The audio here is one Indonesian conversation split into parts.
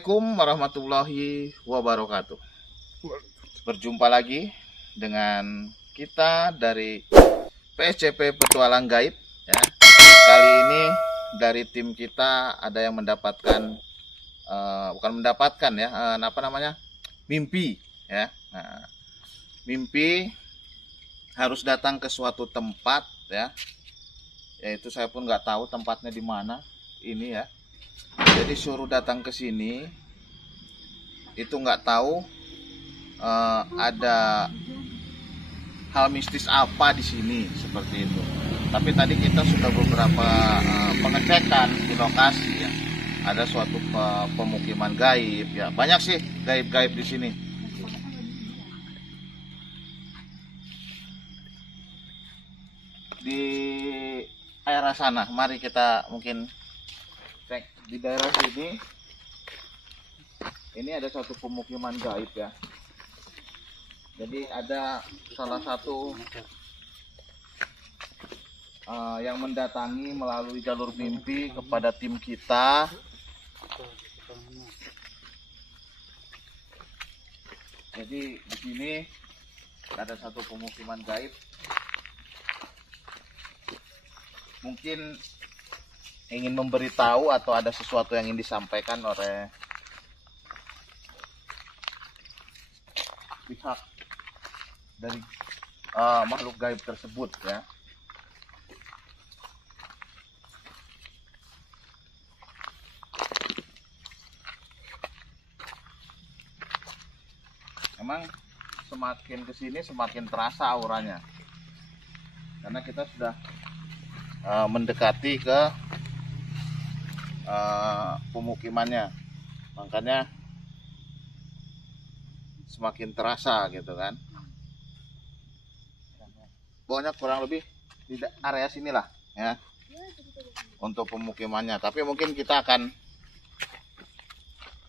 Assalamualaikum warahmatullahi wabarakatuh. Berjumpa lagi dengan kita dari PSCP Petualang Gaib ya. Kali ini dari tim kita ada yang mendapatkan bukan mendapatkan ya, mimpi ya. Nah, mimpi harus datang ke suatu tempat ya. Yaitu saya pun nggak tahu tempatnya di mana ini ya. Jadi suruh datang ke sini, itu nggak tahu ada hal mistis apa di sini seperti itu. Tapi tadi kita sudah beberapa pengecekan di lokasi ya. Ada suatu pemukiman gaib ya. Banyak sih gaib-gaib di sini. Di daerah sana, mari kita mungkin cek di daerah sini. Ini ada satu pemukiman gaib ya. Jadi ada salah satu yang mendatangi melalui jalur mimpi kepada tim kita. Jadi di sini ada satu pemukiman gaib. Mungkin ingin memberitahu atau ada sesuatu yang ingin disampaikan oleh pihak dari makhluk gaib tersebut ya. Emang semakin kesini semakin terasa auranya, karena kita sudah mendekati ke pemukimannya, makanya semakin terasa gitu kan. Pokoknya kurang lebih di area sinilah ya untuk pemukimannya. Tapi mungkin kita akan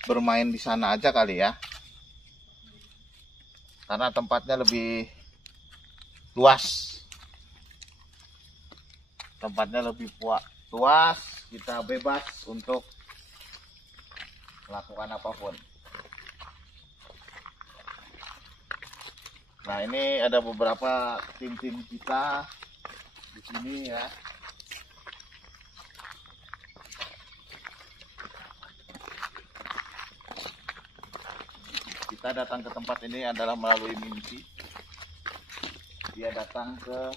bermain di sana aja kali ya, karena tempatnya lebih luas. Tempatnya lebih luas, kita bebas untuk melakukan apapun. Nah, ini ada beberapa tim-tim kita di sini ya. Kita datang ke tempat ini adalah melalui mimpi. Dia datang ke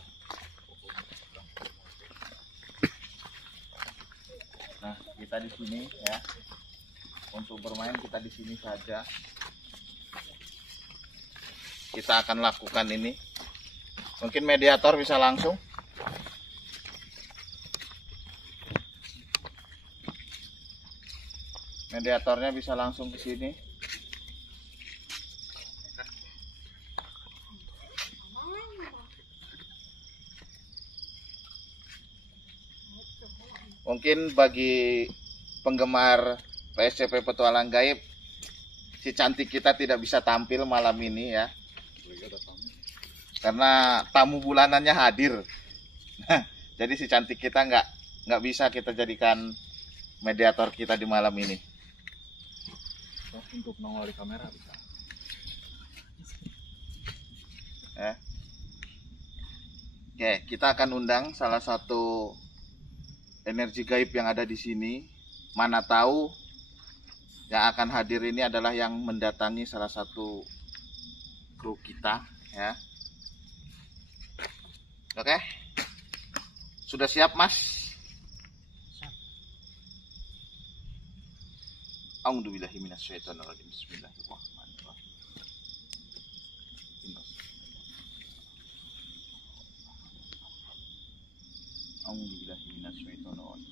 kita di sini ya. Untuk bermain kita di sini saja. Kita akan lakukan ini. Mungkin mediator bisa langsung. Mediatornya bisa langsung ke sini. Mungkin bagi penggemar PSCP Petualang Gaib, si cantik kita tidak bisa tampil malam ini ya, karena tamu bulanannya hadir. Jadi si cantik kita nggak bisa kita jadikan mediator kita di malam ini. Untuk nongol di kamera bisa. Oke, kita akan undang salah satu energi gaib yang ada di sini. Mana tahu yang akan hadir ini adalah yang mendatangi salah satu kru kita ya. Oke, sudah siap Mas? A'udzubillahi minasyaitonirrajim. Bismillahirrahmanirrahim. A'udzubillahi minasyaitonirrajim.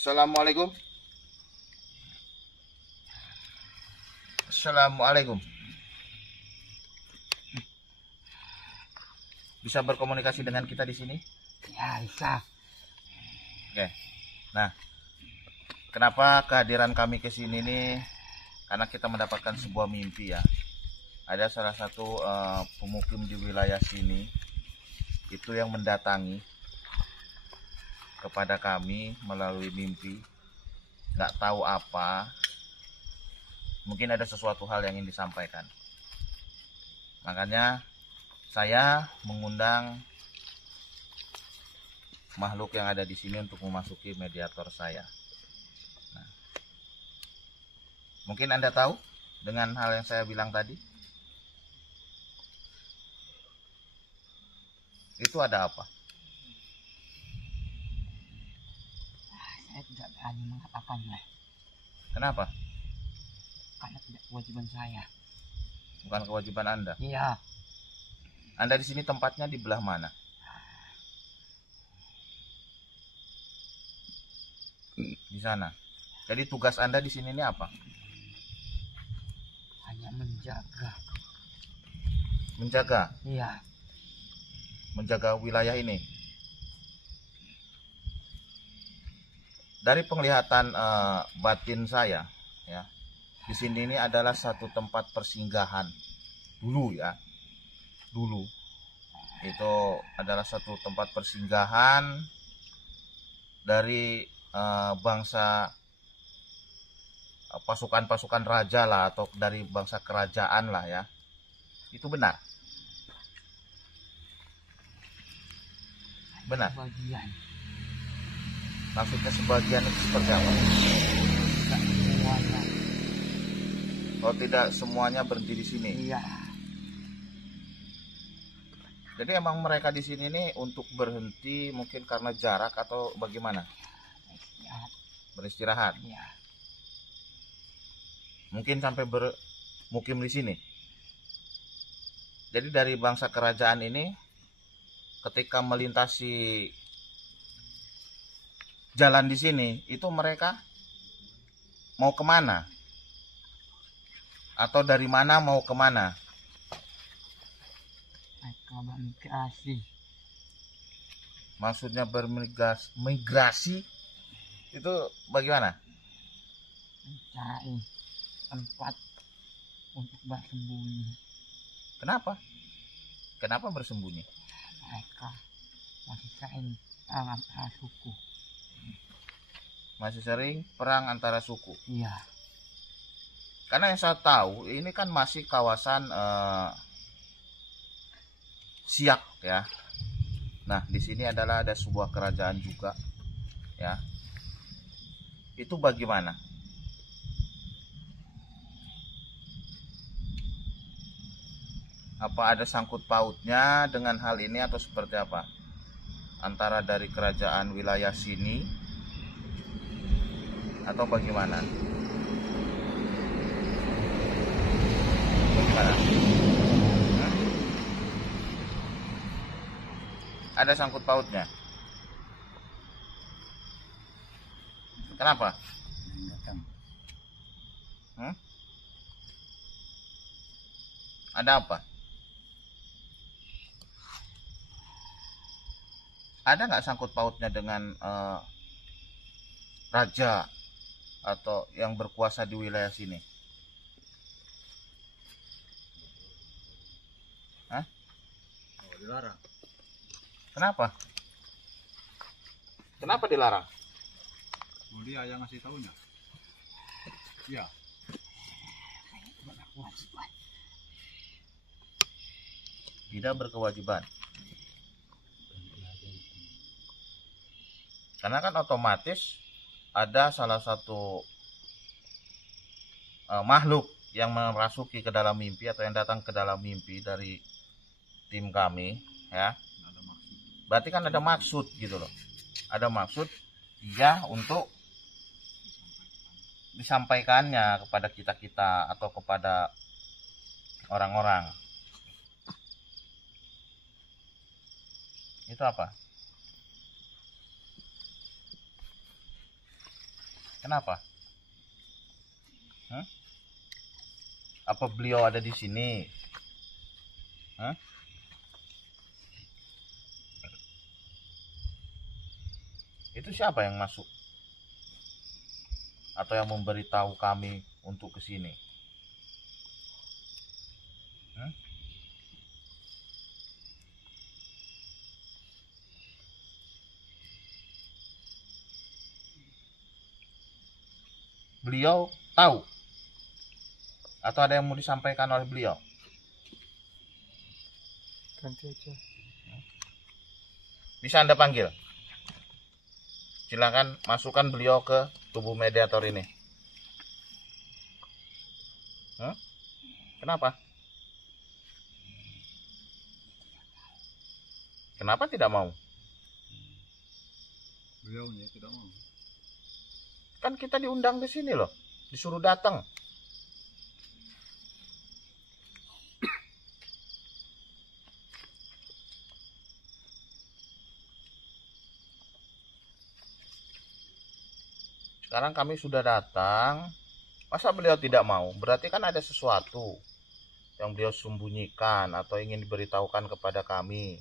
Assalamualaikum. Assalamualaikum. Bisa berkomunikasi dengan kita di sini? Ya, bisa. Oke. Nah, kenapa kehadiran kami ke sini nih? Karena kita mendapatkan sebuah mimpi ya. Ada salah satu pemukim di wilayah sini itu yang mendatangi kepada kami melalui mimpi. Nggak tahu apa. Mungkin ada sesuatu hal yang ingin disampaikan. Makanya saya mengundang makhluk yang ada di sini untuk memasuki mediator saya. Nah, mungkin Anda tahu dengan hal yang saya bilang tadi? Itu ada apa? Saya tidak berani mengatakannya. Kenapa? Karena tidak kewajiban saya. Bukan kewajiban Anda. Iya. Anda di sini tempatnya di belah mana? Di sana. Jadi tugas Anda di sini ini apa? Hanya menjaga. Menjaga. Iya. Menjaga wilayah ini. Dari penglihatan batin saya, ya, di sini ini adalah satu tempat persinggahan dulu ya. Dulu itu adalah satu tempat persinggahan dari bangsa pasukan-pasukan raja lah, atau dari bangsa kerajaan lah ya. Itu benar. Benar. Bagian. Maksudnya sebagian itu seperti apa? Tidak semuanya. Oh, tidak semuanya berhenti di sini. Iya. Jadi emang mereka di sini nih untuk berhenti mungkin karena jarak atau bagaimana? Istirahat. Beristirahat. Iya. Mungkin sampai bermukim di sini. Jadi dari bangsa kerajaan ini ketika melintasi jalan di sini, itu mereka mau kemana? Atau dari mana mau kemana? Mereka bermigrasi. Maksudnya bermigrasi itu bagaimana? Mencari tempat untuk bersembunyi. Kenapa? Kenapa bersembunyi? Mereka masih sering perang antara suku. Masih sering perang antara suku. Iya. Karena yang saya tahu ini kan masih kawasan Siak ya. Nah, di sini adalah ada sebuah kerajaan juga ya. Itu bagaimana? Apa ada sangkut pautnya dengan hal ini atau seperti apa? Antara dari kerajaan wilayah sini atau bagaimana? Bagaimana? Ada sangkut pautnya. Kenapa? Ada apa? Ada nggak sangkut pautnya dengan raja atau yang berkuasa di wilayah sini? Hah? Oh, dilarang. Kenapa? Kenapa dilarang? Oh, dia yang ngasih tahunya. Iya. Tidak berkewajiban. Karena kan otomatis ada salah satu makhluk yang merasuki ke dalam mimpi atau yang datang ke dalam mimpi dari tim kami ya. Berarti kan ada maksud gitu loh. Ada maksud dia untuk disampaikannya kepada kita-kita atau kepada orang-orang. Itu apa? Kenapa? Apa beliau ada di sini? Itu siapa yang masuk? Atau yang memberitahu kami untuk ke sini? Beliau tahu? Atau ada yang mau disampaikan oleh beliau? Ganti aja. Bisa Anda panggil? Silakan masukkan beliau ke tubuh mediator ini. Kenapa? Kenapa tidak mau? Beliaunya tidak mau. Kan kita diundang di sini loh, disuruh datang. Sekarang kami sudah datang, masa beliau tidak mau? Berarti kan ada sesuatu yang beliau sembunyikan atau ingin diberitahukan kepada kami.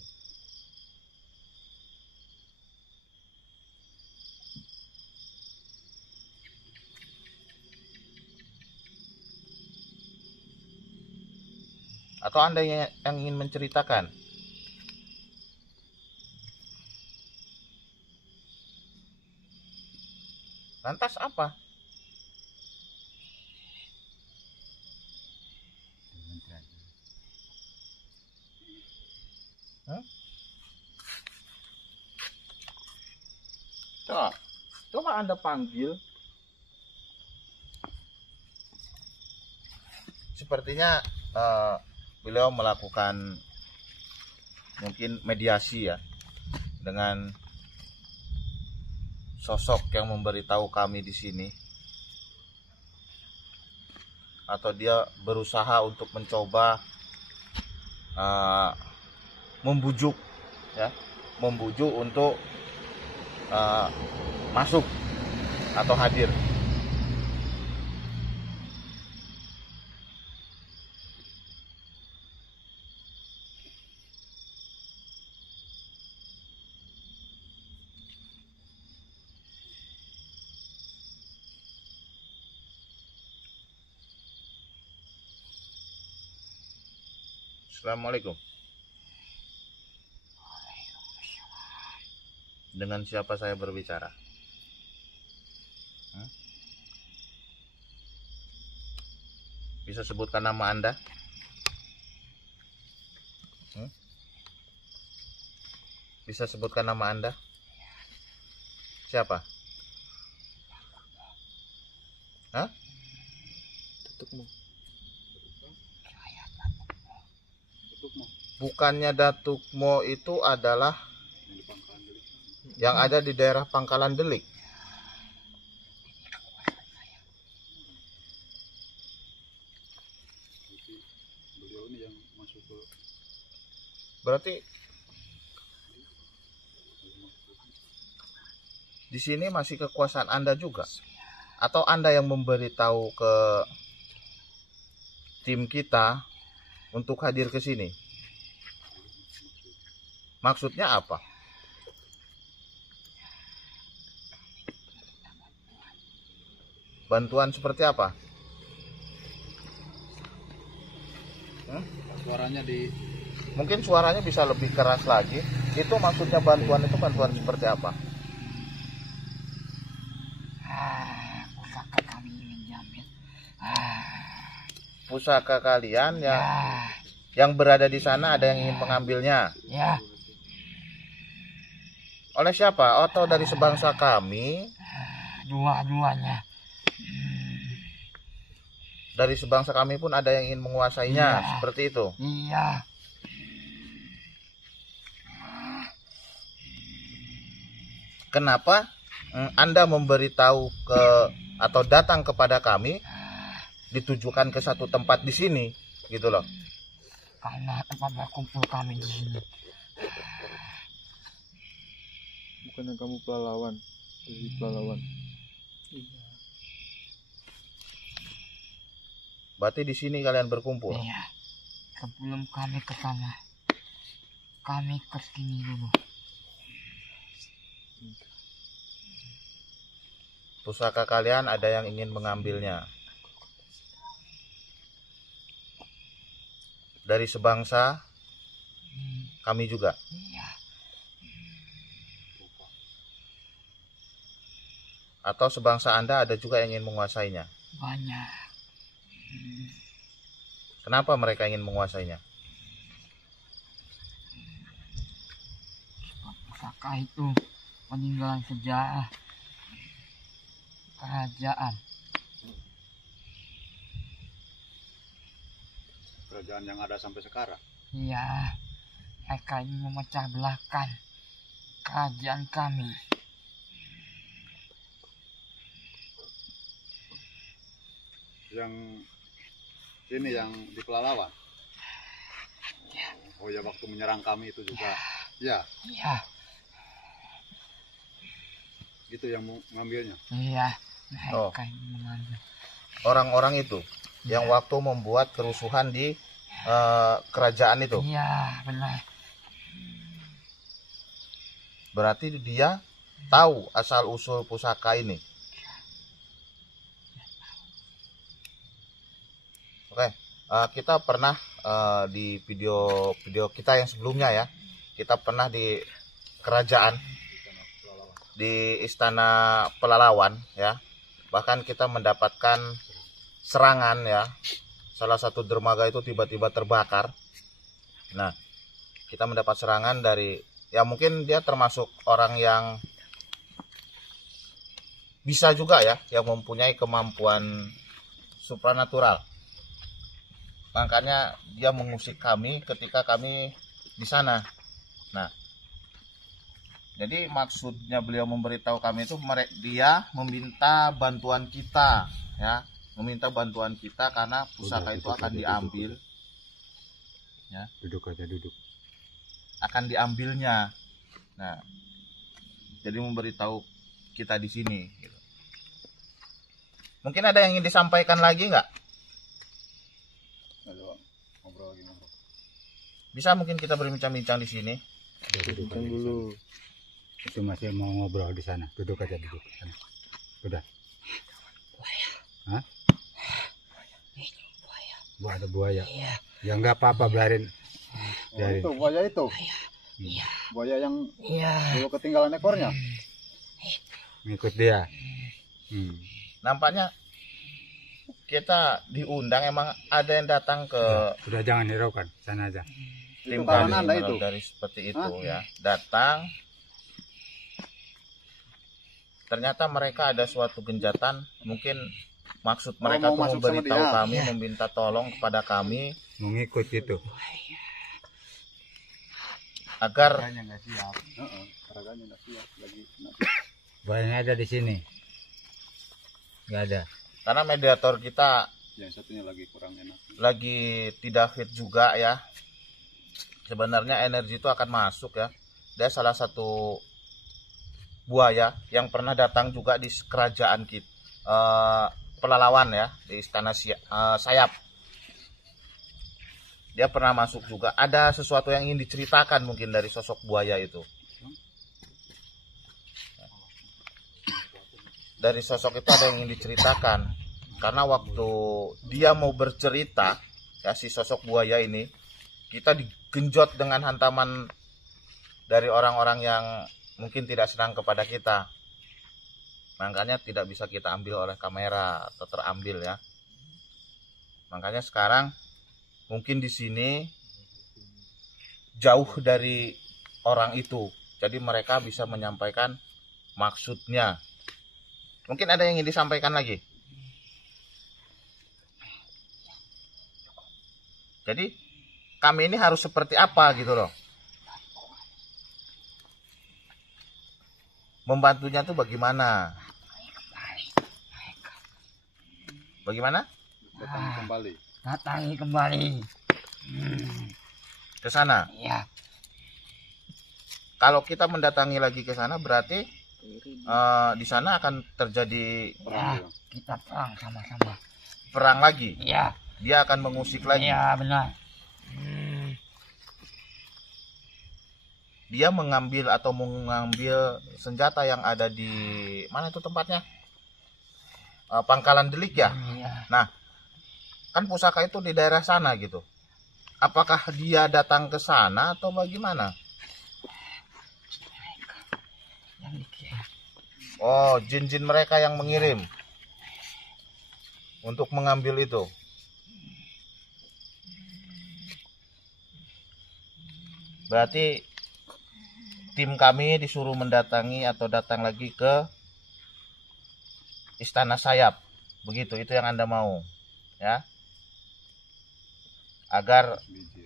Atau Anda yang ingin menceritakan? Lantas apa? Coba Anda panggil. Sepertinya beliau melakukan mungkin mediasi ya dengan sosok yang memberitahu kami di sini, atau dia berusaha untuk mencoba membujuk untuk masuk atau hadir. Assalamualaikum. Dengan siapa saya berbicara? Bisa sebutkan nama Anda? Bisa sebutkan nama Anda? Siapa? Tutukmu. Bukannya Datukmo itu adalah yang ada di daerah Pangkalan Delik? Beliau ini yang masuk ke. Berarti di sini masih kekuasaan Anda juga? Atau Anda yang memberitahu ke tim kita untuk hadir ke sini? Maksudnya apa? Bantuan seperti apa? Suaranya di. Mungkin suaranya bisa lebih keras lagi. Itu maksudnya bantuan itu bantuan seperti apa? Pusaka kami menjamin. Pusaka kalian yang berada di sana ada yang ingin mengambilnya. Ya. Oleh siapa? Atau dari sebangsa kami? Dua-duanya. Dari sebangsa kami pun ada yang ingin menguasainya, seperti itu. Iya. Kenapa Anda memberitahu atau datang kepada kami, ditujukan ke satu tempat di sini, gitu loh? Karena tempat berkumpul kami di sini. Bukannya kamu pahlawan, jadi pahlawan. Iya. Berarti di sini kalian berkumpul. Iya. Sebelum kami ke sana, kami ke sini dulu. Pusaka kalian ada yang ingin mengambilnya. Dari sebangsa, kami juga. Iya. Atau sebangsa Anda ada juga yang ingin menguasainya. Banyak. Kenapa mereka ingin menguasainya? Pusaka itu peninggalan sejarah kerajaan. Kerajaan yang ada sampai sekarang. Iya. Mereka ingin memecah belahkan kerajaan kami. Yang ini yang di Pelalawan. Oh ya, waktu menyerang kami itu juga. Ya, Iya. itu yang mau ngambilnya. Iya. Oh. Mereka ingin mengambil. Orang-orang itu yang waktu membuat kerusuhan di kerajaan itu. Iya, benar. Berarti dia tahu asal-usul pusaka ini. Oke, kita pernah di video kita yang sebelumnya ya, kita pernah di kerajaan di Istana Pelalawan ya, bahkan kita mendapatkan serangan ya, salah satu dermaga itu tiba-tiba terbakar. Nah, kita mendapat serangan dari ya mungkin dia termasuk orang yang bisa juga ya, yang mempunyai kemampuan supranatural. Makanya dia mengusik kami ketika kami di sana. Nah, jadi maksudnya beliau memberitahu kami itu dia meminta bantuan kita ya, meminta bantuan kita karena pusaka itu akan diambil. Ya. Duduk aja, duduk. Akan diambilnya. Nah, jadi memberitahu kita di sini. Gitu. Mungkin ada yang ingin disampaikan lagi nggak? Ngobrol lagi, ngobrol. Bisa mungkin kita berbincang-bincang di sini. Duduk dulu. Itu masih mau ngobrol di sana. Duduk aja, duduk. Sudah. Hah? Ada buaya. Iya. Ya nggak apa-apa, biarin. Oh, itu buaya itu. Iya. Buaya yang Iya. dulu ketinggalan ekornya. Ngikut dia. Nampaknya kita diundang, emang ada yang datang ke Sudah jangan hiraukan, sana aja. tim Itu kawan kami Anda itu. dari seperti itu Hah? ya, datang. Ternyata mereka ada suatu genjatan, mungkin maksud mereka mau tuh masuk sama memberitahu dia. kami, meminta tolong kepada kami Mengikut itu. agar nggak siap. Raganya nggak siap lagi. Buayanya ada di sini. Nggak ada. karena mediator kita Yang satunya lagi kurang enak. lagi tidak fit juga ya. Sebenarnya energi itu akan masuk ya. Dia salah satu buaya yang pernah datang juga di kerajaan kita, Pelalawan ya, di Istana Sayap. Dia pernah masuk juga. Ada sesuatu yang ingin diceritakan mungkin dari sosok buaya itu. Dari sosok itu ada yang ingin diceritakan. Karena waktu dia mau bercerita, ya si sosok buaya ini, kita digenjot dengan hantaman dari orang-orang yang mungkin tidak senang kepada kita. Makanya tidak bisa kita ambil oleh kamera atau terambil ya. Makanya sekarang mungkin di sini jauh dari orang itu. Jadi mereka bisa menyampaikan maksudnya. Mungkin ada yang ingin disampaikan lagi. Jadi kami ini harus seperti apa gitu loh. Membantunya tuh bagaimana? Bagaimana? Datang kembali. Datangi kembali. Ke sana. Iya. Kalau kita mendatangi lagi ke sana berarti di sana akan terjadi Ya, kita perang sama-sama. perang lagi. Iya. dia akan mengusik lagi. Iya benar. Dia mengambil senjata yang ada di mana itu tempatnya? Pangkalan Delik ya. Iya. Nah, kan pusaka itu di daerah sana gitu. Apakah dia datang ke sana atau bagaimana? Yang dikirim. Oh, jin-jin mereka yang mengirim untuk mengambil itu. Berarti tim kami disuruh mendatangi atau datang lagi ke Istana Sayap. Begitu, itu yang Anda mau. Ya. Agar Biji.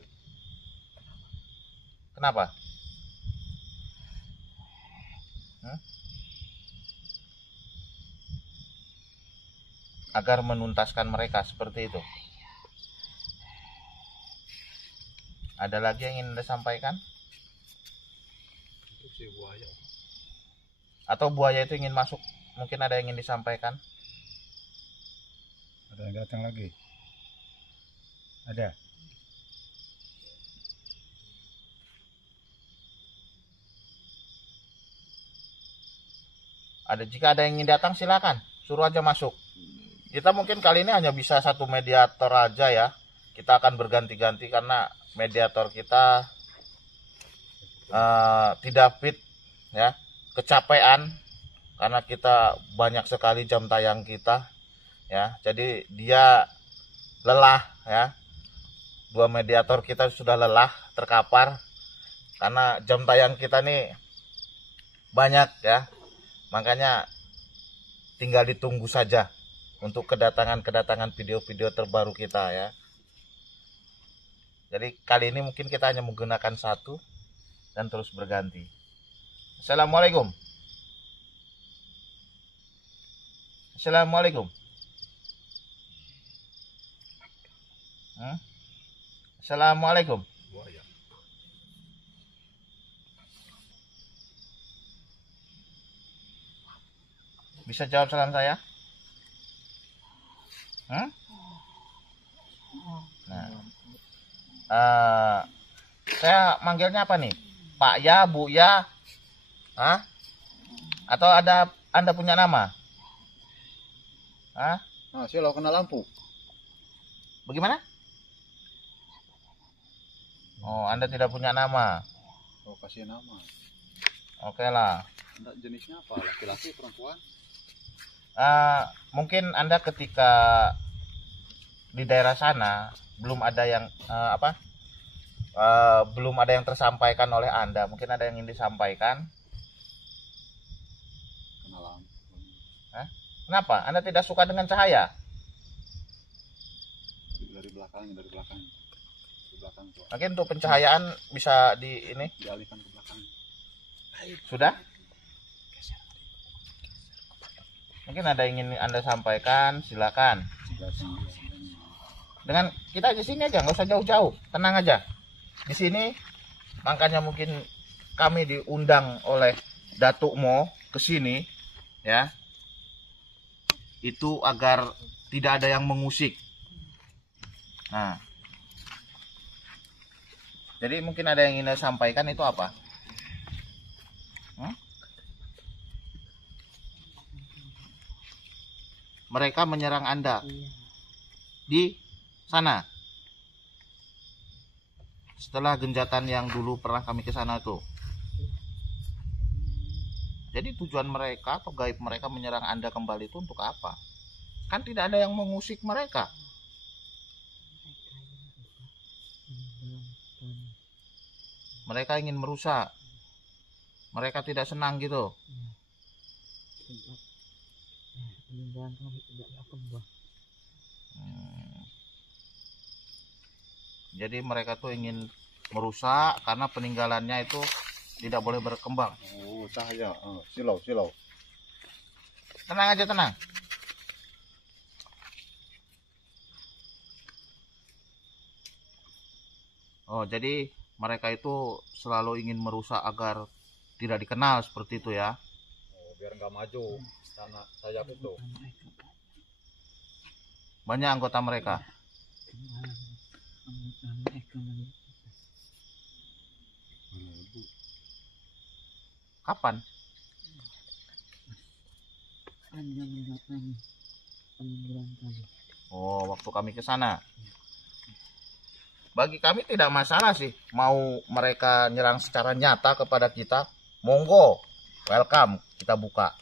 kenapa? Agar menuntaskan mereka seperti itu. Ada lagi yang ingin Anda sampaikan? Itu si buaya. Atau buaya itu ingin masuk? Mungkin ada yang ingin disampaikan? Ada yang datang lagi? Ada. Ada, jika ada yang ingin datang silakan, suruh aja masuk. Kita mungkin kali ini hanya bisa satu mediator aja ya. Kita akan berganti-ganti karena mediator kita tidak fit ya, kecapean karena kita banyak sekali jam tayang kita ya. Jadi dia lelah ya. Dua mediator kita sudah lelah, terkapar karena jam tayang kita nih banyak ya. Makanya tinggal ditunggu saja untuk kedatangan video-video terbaru kita ya. Jadi kali ini mungkin kita hanya menggunakan satu dan terus berganti. Assalamualaikum. Assalamualaikum. Assalamualaikum. Buaya. Bisa jawab salam saya? Nah, saya manggilnya apa nih? Pak ya, Bu ya? Hah? Atau ada Anda punya nama? Hah? Nah, silau kena lampu. Bagaimana? Oh, Anda tidak punya nama. Oh, kasih nama. Oke lah. Anda jenisnya apa? Laki-laki, perempuan? Mungkin Anda ketika di daerah sana belum ada yang belum ada yang tersampaikan oleh Anda. Mungkin ada yang ingin disampaikan. Kena lampu. Kenapa? Anda tidak suka dengan cahaya? Dari belakang. Di belakang tuh. Mungkin untuk pencahayaan bisa di ini. Dialihkan ke belakang. Sudah? Mungkin ada yang ingin Anda sampaikan, silakan. Dengan kita di sini aja, nggak usah jauh-jauh, tenang aja. Di sini, makanya mungkin kami diundang oleh Datuk Mo ke sini, ya. Itu agar tidak ada yang mengusik. Nah, jadi mungkin ada yang ingin Anda sampaikan itu apa? Mereka menyerang Anda di sana. Setelah genjatan yang dulu pernah kami ke sana tuh. Jadi tujuan mereka atau gaib mereka menyerang Anda kembali itu untuk apa? Kan tidak ada yang mengusik mereka. Mereka ingin merusak. Mereka tidak senang gitu. Jadi mereka tuh ingin merusak karena peninggalannya itu tidak boleh berkembang. Oh, cahaya. Silau. Tenang aja, tenang. Oh, jadi mereka itu selalu ingin merusak agar tidak dikenal seperti itu ya. Oh, biar nggak maju. Karena sayap itu. Banyak anggota mereka. Kapan? Anda mendatangi peninggalan kami. Oh, waktu kami ke sana. Bagi kami tidak masalah sih mau mereka nyerang secara nyata kepada kita. Monggo, welcome, kita buka.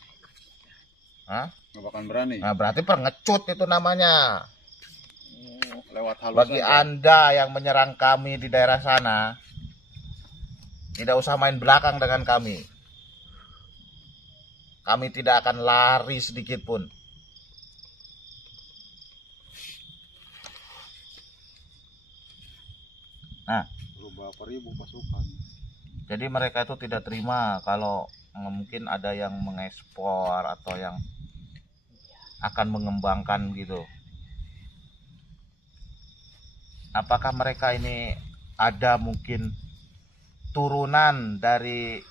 Hah? Nggak bakal berani. Nah, berarti pengecut itu namanya. Lewat halus Bagi aja. Anda yang menyerang kami di daerah sana, tidak usah main belakang dengan kami. Kami tidak akan lari sedikit pun. Nah, Berapa ribu pasukan. jadi mereka itu tidak terima kalau mungkin ada yang mengekspor atau yang akan mengembangkan gitu. Apakah mereka ini ada mungkin turunan dari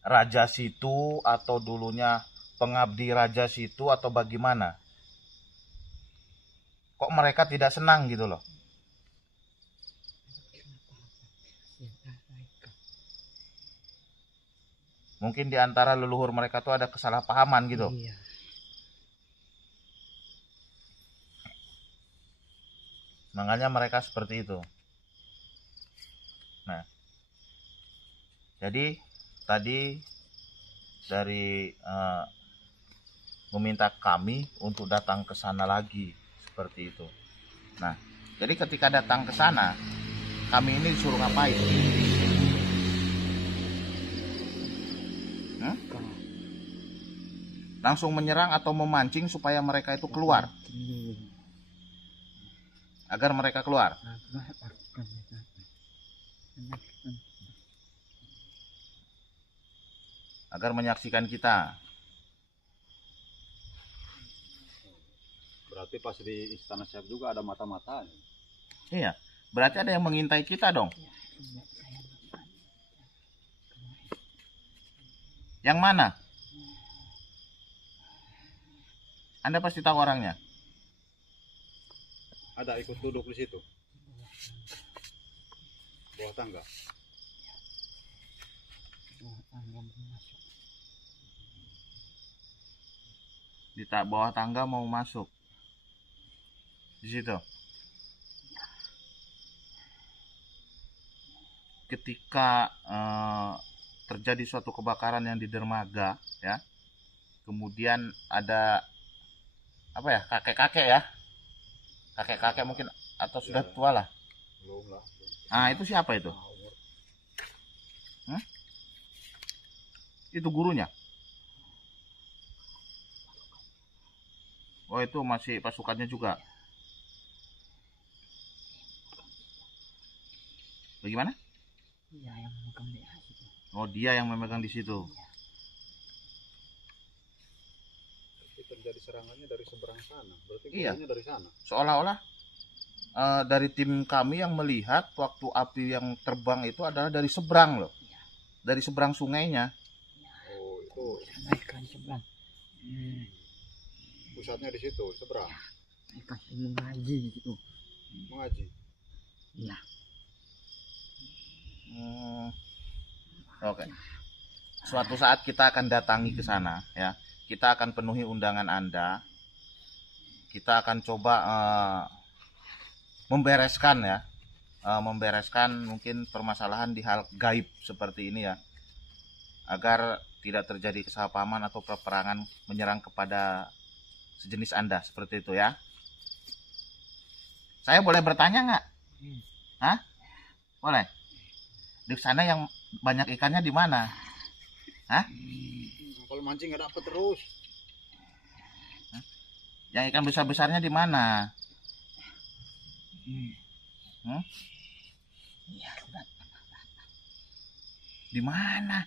raja situ atau dulunya pengabdi raja situ atau bagaimana? Kok mereka tidak senang gitu loh? Mungkin di antara leluhur mereka tuh ada kesalahpahaman gitu. Iya. Makanya mereka seperti itu. Nah, jadi tadi dari meminta kami untuk datang ke sana lagi seperti itu. Nah, jadi ketika datang ke sana, kami ini disuruh ngapain? Langsung menyerang atau memancing supaya mereka itu keluar, agar mereka keluar. Agar menyaksikan kita. Berarti pas di Istana Siap juga ada mata-matanya. Iya, berarti ada yang mengintai kita dong. Yang mana? Anda pasti tahu orangnya. Ada ikut duduk di situ. Bawah tangga. Di bawah tangga mau masuk. Di situ. Ketika terjadi suatu kebakaran yang di dermaga, ya. Kemudian ada apa ya, kakek-kakek ya, kakek-kakek mungkin atau sudah tua lah. Belum lah. Nah, itu siapa itu? Itu gurunya. Oh, itu masih pasukannya juga. Bagaimana? Iya, yang memegang di situ. Oh, dia yang memegang di situ. Terjadi serangannya dari seberang sana. Berarti Iya. gurunya dari sana. Seolah-olah dari tim kami yang melihat waktu api yang terbang itu adalah dari seberang loh. Dari seberang sungainya. Oh, itu Mereka di seberang. pusatnya di situ, seberang. Mereka mengaji gitu. Mengaji. Iya. Oke. Suatu saat kita akan datangi ke sana ya. Kita akan penuhi undangan Anda. Kita akan coba membereskan ya. Membereskan mungkin permasalahan di hal gaib seperti ini ya. Agar tidak terjadi kesalahpahaman atau peperangan menyerang kepada sejenis Anda seperti itu ya. Saya boleh bertanya nggak? Hah? Boleh. Di sana yang banyak ikannya di mana? Hah? Kalau mancing nggak dapet terus. Yang ikan besar-besarnya di mana? Iya, sudah. Di mana?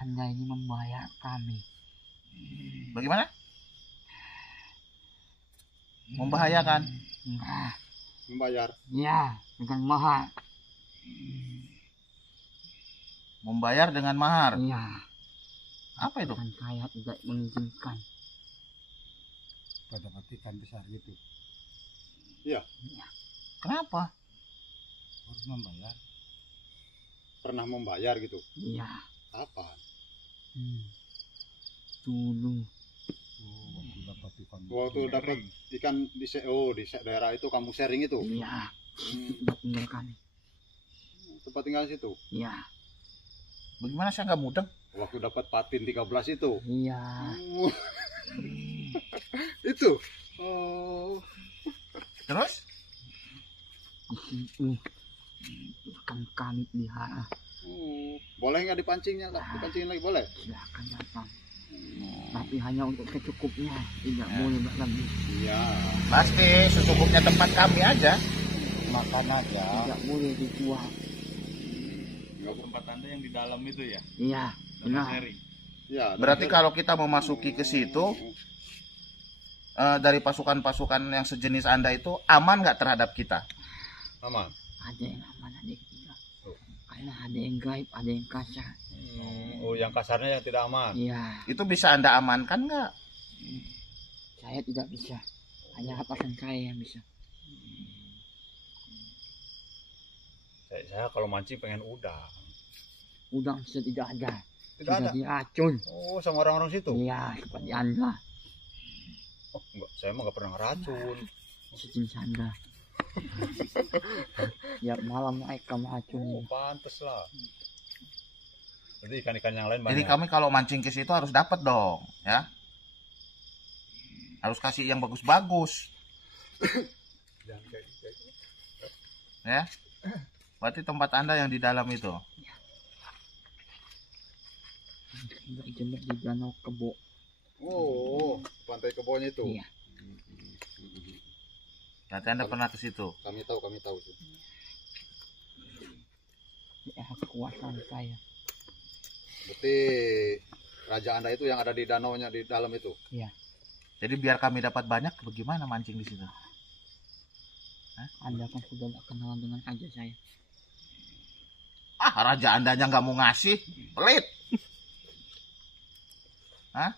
Anda ini membayar kami. Bagaimana? Membahayakan? Enggak. Membayar. Iya, dengan mahal. Membayar dengan mahar. Iya. Apa itu? Kan saya tidak mengizinkan. Pada ikan besar gitu Kenapa? harus membayar. pernah membayar gitu? Iya. Apa? Dulu. Waktu dapat ikan di daerah itu kamu sharing itu? Iya. Tempat tinggal kami. Tempat tinggal situ? Iya. Bagaimana saya nggak mudeng? Waktu dapat patin 13 itu? Iya. Itu? Oh. Terus? Di situ ikan kami pelihara. Boleh nggak dipancingnya? Dipancingin lagi boleh? Silahkan datang. Tapi hanya untuk secukupnya, tidak boleh berlebih. Iya. Pasti secukupnya tempat kami aja. Makan aja. Tidak boleh dijual. Tempat Anda yang di dalam itu ya? Iya, benar. Sharing. Ya, Berarti kalau kita memasuki ke situ dari pasukan-pasukan yang sejenis Anda itu aman nggak terhadap kita? aman. Ada yang aman, ada yang tidak. Karena ada yang gaib, ada yang kasar. Oh, yang kasarnya yang tidak aman. Iya, Itu bisa Anda amankan nggak? saya tidak bisa. Hanya atasan saya yang bisa. Saya kalau mancing pengen udang. Udang sudah tidak ada. Tidak ada. Sudah diracun. Oh, sama orang-orang situ. Iya, seperti Anda. Oh, enggak, saya mah nggak pernah ngeracun. Sejenis Anda. Ya malam mereka meracun. Oh, pantes lah. Jadi ikan-ikan yang lain Jadi banyak. kami kalau mancing ke situ harus dapat dong, ya. Harus kasih yang bagus-bagus, ya. Berarti tempat Anda yang di dalam itu. Berjemur di danau Kebo. Oh, pantai Kebonya itu. Iya. Berarti Anda pernah ke situ. Kami tahu sih. Ya, kekuasaan saya. Berarti raja Anda itu yang ada di danaunya di dalam itu. Iya. Jadi biar kami dapat banyak, bagaimana mancing di situ? Anda kan sudah tak kenalan dengan raja saya. Ah, raja Andanya nggak mau ngasih, pelit. Hah?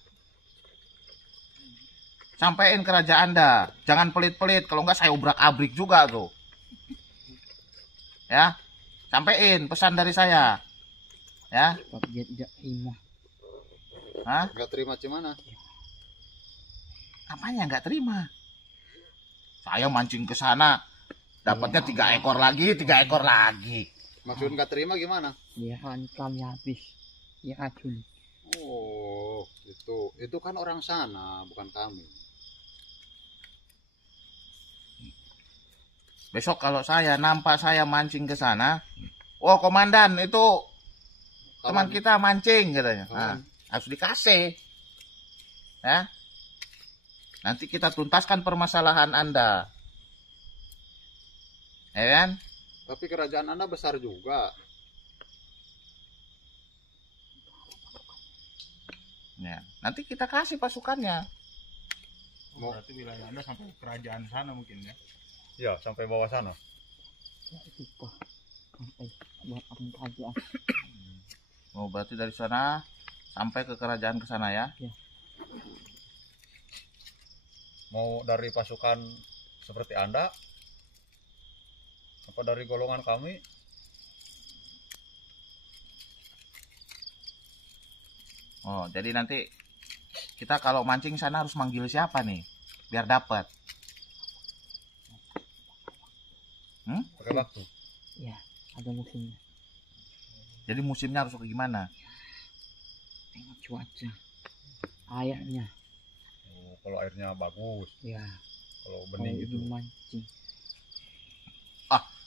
Sampein ke raja Anda, jangan pelit-pelit. Kalau nggak saya obrak-abrik juga tuh. Ya, sampein pesan dari saya. Ya, Tapi dia tidak terima. hah? Nggak terima gimana? Apanya nggak terima? Saya mancing ke sana, dapatnya 3 ekor lagi, 3 ekor lagi. Maksud nggak terima gimana? Dia hancam habis. Dia racun. Oh, itu kan orang sana, bukan kami. Besok kalau saya nampak saya mancing ke sana, oh komandan itu teman kita mancing katanya. Nah, harus dikasih. Ya. Nanti kita tuntaskan permasalahan Anda. Ya kan? Tapi kerajaan Anda besar juga. Ya. Nanti kita kasih pasukannya. Berarti wilayah Anda sampai kerajaan sana mungkin ya? Ya, sampai bawah sana. Ya, itu kok. Sampai buat orang kerajaan. Oh, berarti dari sana sampai ke kerajaan ke sana ya? Ya. Mau dari pasukan seperti Anda? Apa dari golongan kami? Oh, jadi nanti kita kalau mancing sana harus manggil siapa nih? Biar dapat. Pakai waktu. Ya, ada musimnya. Jadi musimnya harus kayak gimana? Tengok cuaca. Airnya. Oh, kalau airnya bagus, Ya, kalau kalau bening gitu. ingin mancing.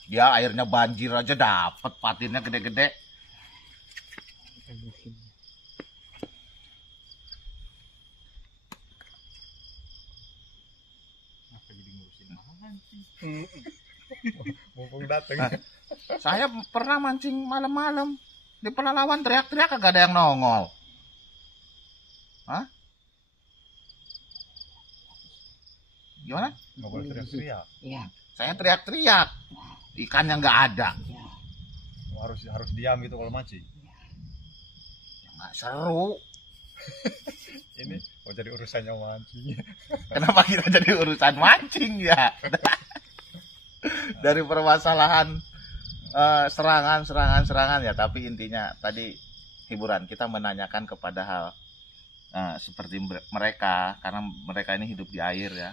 Dia airnya banjir aja dapat, patinnya gede-gede. Ada musimnya. Apa jadi ngurusin mancing? Mumpung dateng. Saya pernah mancing malam-malam di Pelalawan, teriak-teriak kagak ada yang nongol. Hah? Gimana? Nggak boleh teriak-teriak. Iya, Saya teriak-teriak, ikannya nggak ada. ya. Harus diam gitu kalau mancing. Ya, nggak seru. Ini mau jadi urusannya mancing. Kenapa kita jadi urusan mancing ya? Dari permasalahan serangan ya, tapi intinya tadi hiburan. Kita menanyakan kepada hal seperti mereka, karena mereka ini hidup di air ya.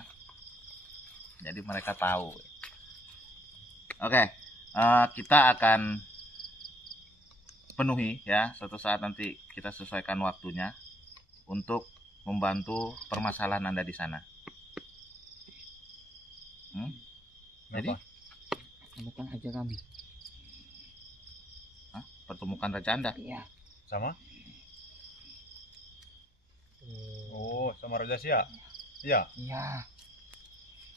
Jadi mereka tahu. Oke, kita akan penuhi ya, suatu saat nanti kita sesuaikan waktunya untuk membantu permasalahan Anda di sana. Jadi Temukan aja kami. pertemukan raja Anda. Iya. Sama? Oh, sama Raja Sia. Iya, Iya.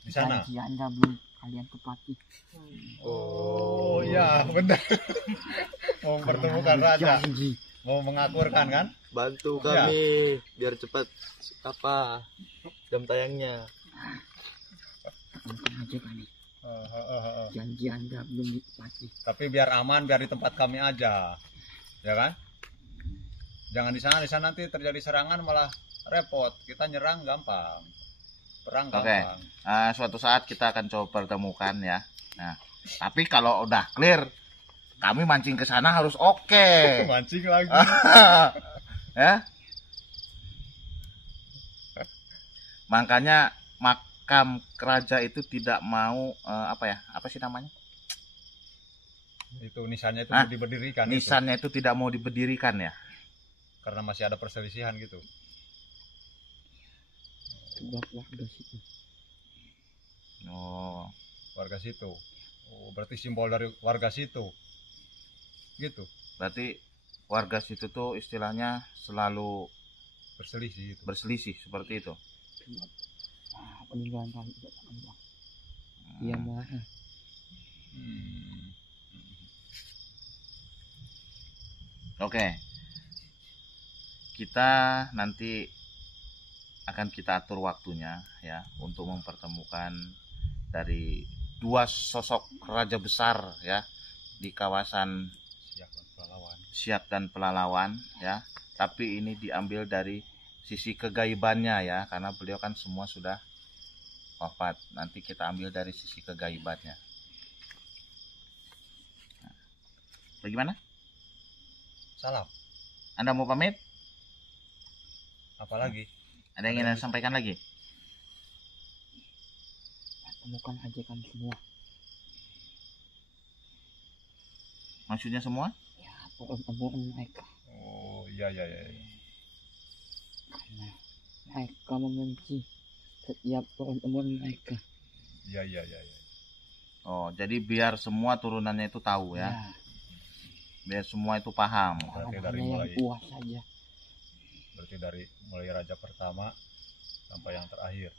di sana. Janji Anda belum kalian tepati. Oh, iya, benar. Mau mempertemukan raja, Janji. mau mengakurkan kan? Bantu Ya. kami biar cepat jam tayangnya. Temukan aja kami. Janji Anda belum ditepati. Tapi biar aman, biar di tempat kami aja, ya kan? Jangan di sana nanti terjadi serangan malah repot. Kita nyerang gampang, perang Oke. gampang. Suatu saat kita akan coba pertemukan ya. Nah, tapi kalau udah clear, kami mancing ke sana harus oke. Mancing lagi. Ya. Makanya makam raja itu tidak mau apa sih namanya? Itu nisannya itu Hah? diberdirikan. Itu. Nisannya itu tidak mau diberdirikan ya. Karena masih ada perselisihan gitu. Sebab warga situ. Oh, Warga situ. Oh, berarti simbol dari warga situ. Gitu. berarti warga situ tuh istilahnya selalu Berselisih itu. berselisih seperti itu. Sebab peninggalan kami tidak akan bang. Dia marah. Hmm. Oke. Kita nanti akan kita atur waktunya ya untuk mempertemukan dari dua sosok raja besar ya di kawasan Siap dan pahlawan. Siak dan Pelalawan ya. Tapi ini diambil dari sisi kegaibannya ya, karena beliau kan semua sudah wafat. Nanti kita ambil dari sisi kegaibannya. Nah, bagaimana? Salam. Anda mau pamit? Apalagi? Ada yang ingin Anda sampaikan lagi? Temukan aja kami semua. Maksudnya semua? Ya, pohon-pohon mereka. Oh, iya. Karena mereka membenci setiap pohon-pohon mereka. Iya. Oh, jadi biar semua turunannya itu tahu ya. Biar semua itu paham. Berarti Hanya dari yang mulai puas saja. berarti dari mulai raja pertama sampai yang terakhir.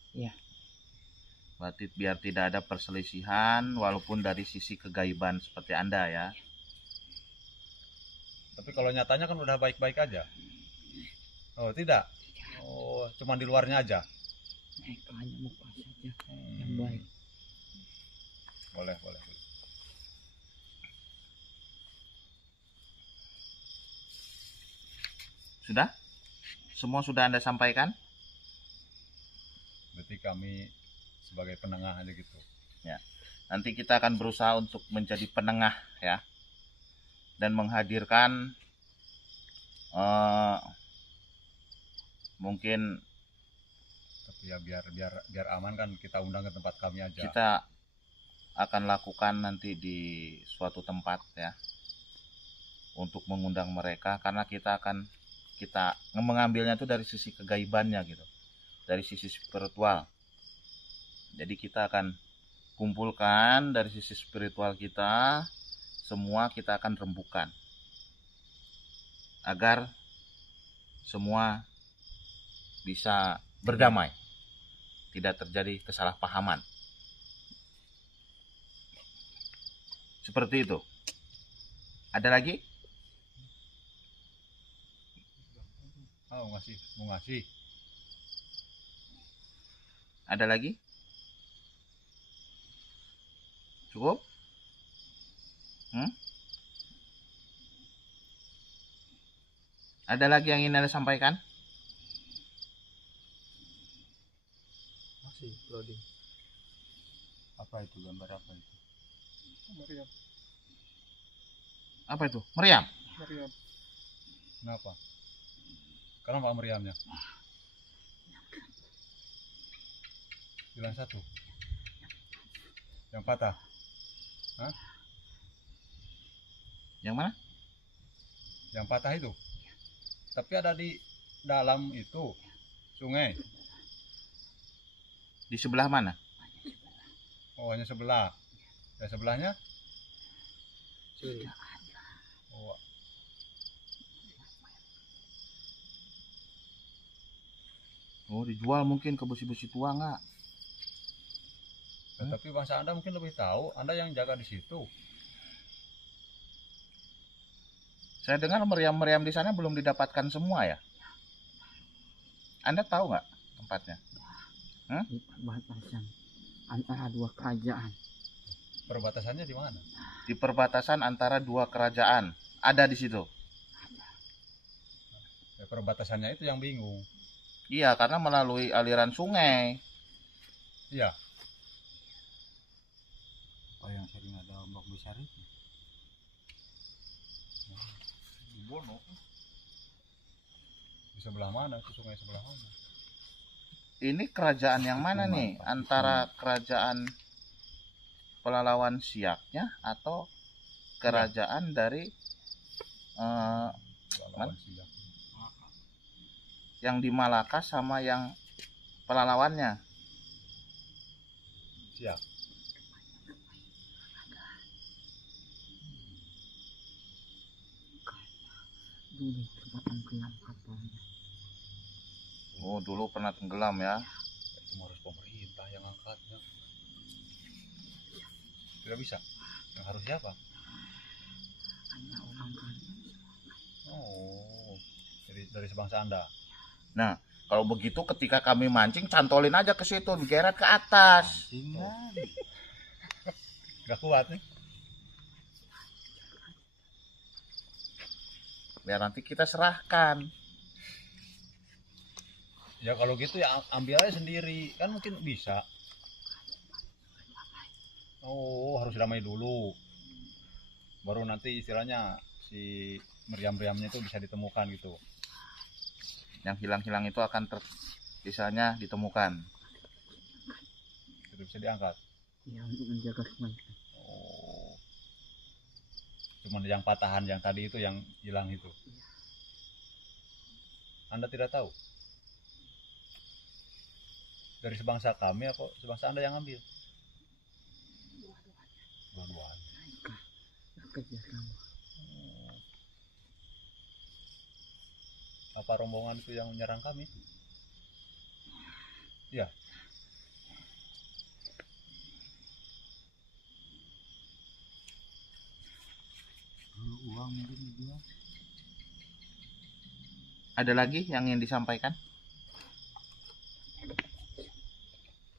Berarti biar tidak ada perselisihan walaupun dari sisi kegaiban seperti Anda ya. Tapi kalau nyatanya kan udah baik-baik aja. Oh, tidak. Oh, cuma di luarnya aja. Mereka hanya muka saja yang baik. Boleh. Sudah? Semua sudah Anda sampaikan? Berarti kami sebagai penengah aja gitu. Nanti kita akan berusaha untuk menjadi penengah ya. Dan menghadirkan mungkin Tapi ya biar aman kan kita undang ke tempat kami aja. kita akan lakukan nanti di suatu tempat ya. Untuk mengundang mereka karena kita mengambilnya itu dari sisi kegaibannya gitu. Dari sisi spiritual. Jadi kita akan kumpulkan dari sisi spiritual kita, semua kita akan rembukan. Agar semua bisa berdamai. Tidak terjadi kesalahpahaman. Seperti itu. Ada lagi? Oh, mau ngasih. Ada lagi? Cukup? Ada lagi yang ingin Anda sampaikan? Masih loading. Apa itu, gambar apa itu? Apa itu? Meriam. Kenapa? Kenapa meriamnya? Bilang satu. Yang patah. Hah? Yang mana? Yang patah itu. Tapi ada di dalam itu sungai. Di sebelah mana? Oh, hanya sebelah. Ya sebelahnya? Sini. Oh, Oh, dijual mungkin ke besi-besi tua nggak? tapi bangsa Anda mungkin lebih tahu. Anda yang jaga di situ. Saya dengar meriam-meriam di sana belum didapatkan semua ya. Anda tahu nggak tempatnya? Di perbatasan antara dua kerajaan. Perbatasannya di mana? Di perbatasan antara dua kerajaan. Ada di situ. Ya, perbatasannya itu yang bingung. Iya, karena melalui aliran sungai. Iya. Oh, yang sering ada ombak besar itu. Di Bono. Di sebelah mana? Itu sungai sebelah mana? Ini kerajaan yang mana nih? Antara kerajaan Pelalawan Siaknya atau kerajaan dari Lawan Siak. yang di Malaka sama yang Pelalawannya? Siak. Dulu sempat tenggelam kapalnya. Oh, dulu pernah tenggelam ya. Itu harus pemerintah yang angkatnya. Tidak bisa. Yang harus siapa? Hanya orang kaya. Oh, dari sebangsa Anda. Nah, kalau begitu ketika kami mancing, cantolin aja ke situ, digeret ke atas. Gak kuat nih. Biar nanti kita serahkan. Ya kalau gitu ya ambil aja sendiri. Kan mungkin bisa. Oh, harus damai dulu. Baru nanti istilahnya si meriam-meriamnya itu bisa ditemukan gitu. Yang hilang-hilang itu akan misalnya ditemukan. Itu bisa diangkat. Ya, untuk menjaga sungai. Oh. Cuman yang patahan yang tadi itu yang hilang itu. Anda tidak tahu? Dari sebangsa kami apa sebangsa Anda yang ambil? Dua-duanya. Kerja sama. Apa rombongan itu yang menyerang kami? Ya. Uang mungkin dijual. Ada lagi yang ingin disampaikan?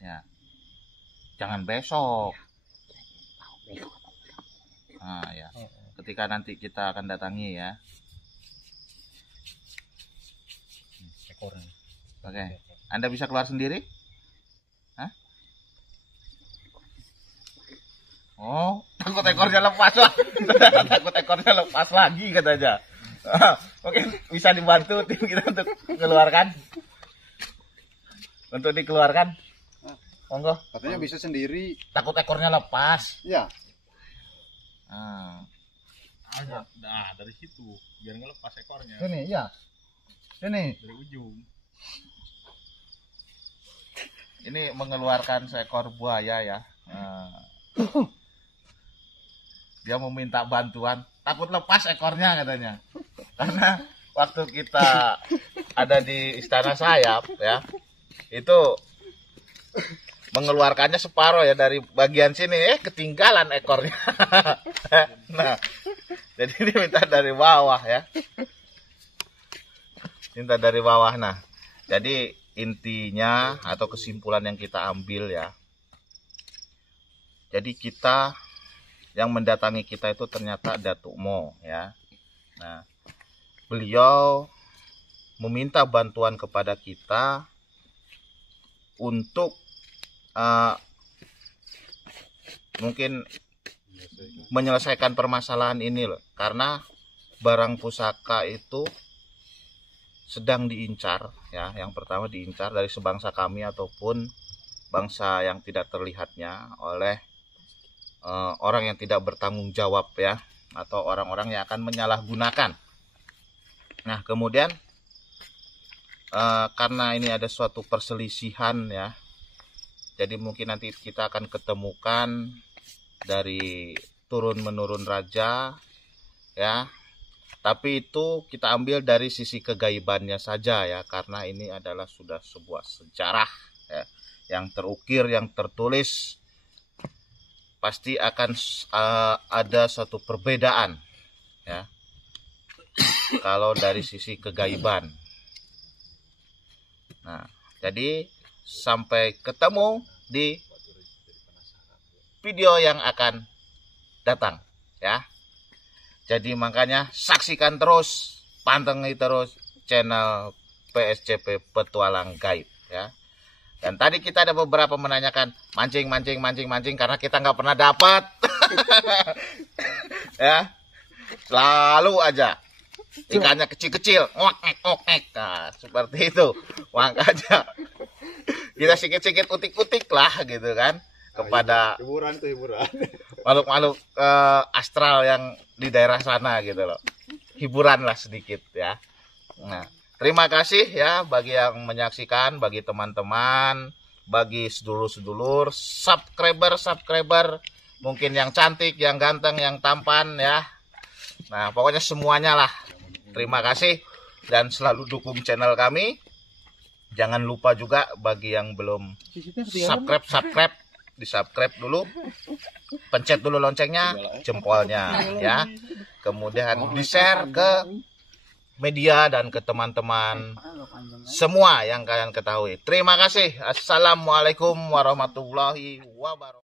Ya. Jangan besok. Nah, ya. Ketika nanti kita akan datangi ya. Ekornya. Oke. Anda bisa keluar sendiri? Hah? Oh, takut ekornya lepas lah. Takut ekornya lepas lagi katanya. Mungkin bisa dibantu tim kita untuk mengeluarkan. Untuk dikeluarkan. Monggo. Katanya bisa sendiri. Takut ekornya lepas. Ya. Ah. Nah, dari situ biar ngelepas ekornya. Sini, ya. Sini. Dari ujung. Ini mengeluarkan seekor buaya ya. Dia meminta bantuan, takut lepas ekornya katanya. Karena waktu kita ada di Istana Sayap ya, itu mengeluarkannya separuh ya dari bagian sini, ketinggalan ekornya. Nah, jadi dia minta dari bawah ya. Minta dari bawah. Nah, jadi intinya atau kesimpulan yang kita ambil ya. Jadi kita yang mendatangi kita itu ternyata Datuk Mo ya. Nah, beliau meminta bantuan kepada kita untuk mungkin menyelesaikan permasalahan ini loh, karena barang pusaka itu sedang diincar ya. Yang pertama diincar dari sebangsa kami ataupun bangsa yang tidak terlihatnya oleh orang yang tidak bertanggung jawab ya, atau orang-orang yang akan menyalahgunakan. Nah kemudian karena ini ada suatu perselisihan ya, jadi mungkin nanti kita akan ketemukan dari turun menurun raja ya, tapi itu kita ambil dari sisi kegaibannya saja ya, karena ini adalah sudah sebuah sejarah ya, yang terukir, yang tertulis. Pasti akan ada suatu perbedaan ya kalau dari sisi kegaiban. Nah, jadi sampai ketemu di video yang akan datang ya. Jadi makanya saksikan terus, pantengin terus channel PSCP Petualang Gaib ya. Dan tadi kita ada beberapa menanyakan mancing karena kita nggak pernah dapat. Ya. Selalu aja ikannya kecil-kecil, ngok-ngek. Nah, seperti itu. Makanya kita sikit-sikit utik-utik lah gitu kan kepada hiburan. makhluk-makhluk astral yang di daerah sana gitu loh. Hiburan lah sedikit ya. Nah, terima kasih ya bagi yang menyaksikan, bagi teman-teman, bagi sedulur-sedulur, subscriber, mungkin yang cantik, yang ganteng, yang tampan ya. Nah, pokoknya semuanya lah. Terima kasih dan selalu dukung channel kami. Jangan lupa juga bagi yang belum subscribe, di-subscribe dulu. Pencet dulu loncengnya, jempolnya ya. Kemudian di-share ke media dan ke teman-teman semua yang kalian ketahui. Terima kasih. Assalamualaikum warahmatullahi wabarakatuh.